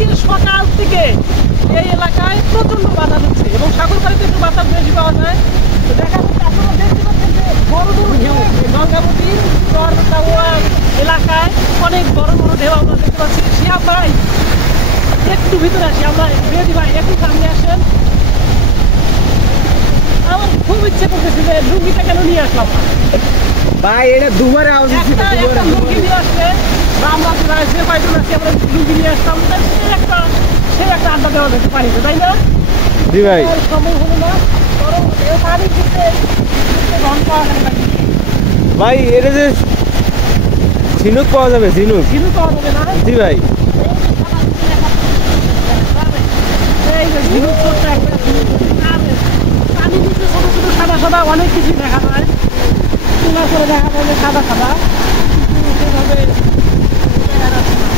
আজকে সকাল থেকে এই এলাকায় প্রচন্ড বাতাস হচ্ছে এবং সাগরপাড়িতে একটু বাতাস বেশি পাওয়া যায়। তো দেখা যাচ্ছে আপনারা দেখতে পাচ্ছেন যে বড় বড় ঢেউ গঙ্গাবতীর চরটাওয়া এলাকায় অনেক বড় বড় ঢেউ আমরা দেখতে পাচ্ছি। শিহাব ভাই একটু ভিতরে আসি, আমরা রেডি ভাই একটু সামনে আসেন। আমার খুব ইচ্ছে করতেছে যে লুঙ্গিটা কেন নিয়ে আসলাম ভাই, এটা দুবারে আওয়াজ হচ্ছে। একটা লুঙ্গি নিয়ে আসলে আমরা যে কয়জন আছি আমরা লুঙ্গি নিয়ে আসতাম, সে একটা আড্ডা দেওয়া যেতে পারি, তাই না? জি ভাই, সময় হলো না, বরং পানি খেতে ঘন্টা ভাই এটা যে ঝিনুক পাওয়া যাবে, ঝিনুক ঝিনুক পাওয়া যাবে না? জি ভাই, এই যে ঝিনুক করতে একটা পানি নিচে ছোট ছোট সাদা সাদা অনেক কিছু দেখা যায়, তুলা করে দেখা যায় যে সাদা সাদা, কিন্তু সেভাবে দেখা যাচ্ছে না।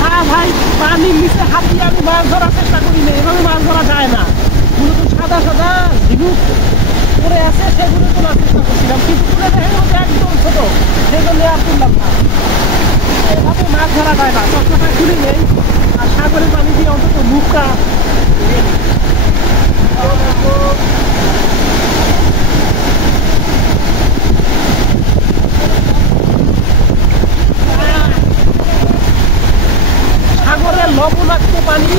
হ্যাঁ ভাই, পানির নিচে হাত দিয়ে আমি মাছ ধরার চেষ্টা করি না, এভাবে মাছ ধরা যায় না। মূলত সাদা সাদা ঝিনুক পড়ে আছে, সেগুলো তোলার চেষ্টা করছিলাম, কিন্তু তুলে দেখে মধ্যে একদম ছোট, সেজন্য আর তুললাম না। এভাবে মাছ ধরা যায় না, চশমাটা খুলে নেই আর সাগরের পানি দিয়ে অন্তত মুখটা সাগরের লবণাক্ত পানি,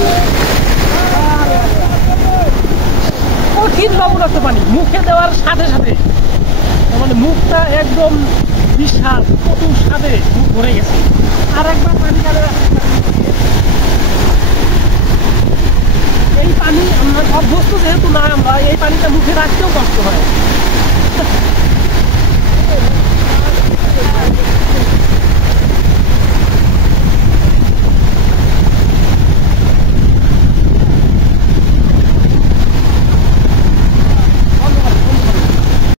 কঠিন লবণাক্ত পানি মুখে দেওয়ার সাথে সাথে মানে মুখটা একদম বিশাল কত স্বাদে মুখ ভরে গেছে। আর একবার পানি খাবে, এই পানি আমরা অভ্যস্ত যেহেতু না, আমরা এই পানিটা মুখে রাখতেও কষ্ট হয়।